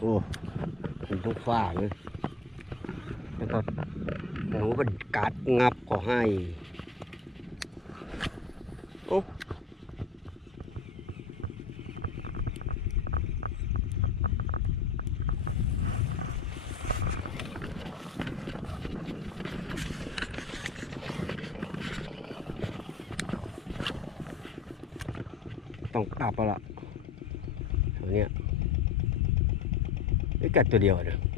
โอ้เห็นทุกฝ้าเลยแล้วก็หนูมันกัดงับก็ให้โอ้ต้องกลับแล้วล่ะตัวเนี้ย ไอ้กัดตัวเดียวเนยอื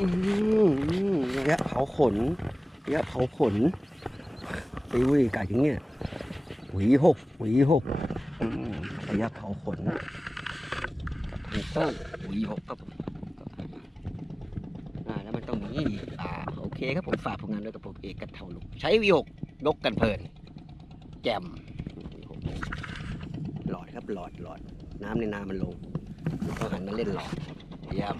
อืมระยะเผาขนระยะเผาขนไปวิ่งกัดอย่างเงี้ยหวีหกหวีหกอืมระยะเผาขนถูกต้องหวีหกครับอ่าแล้วมันต้องอย่างนี้อ่าโอเคครับผมฝากผลงานด้วยกับผมเอกกันเท่าลูกใช้วีหกยกกันเพลิน แจมหลอดครับหลอดหลอด น้ำในนามันลงต้องหันมาเล่นหลอดเยี่ยม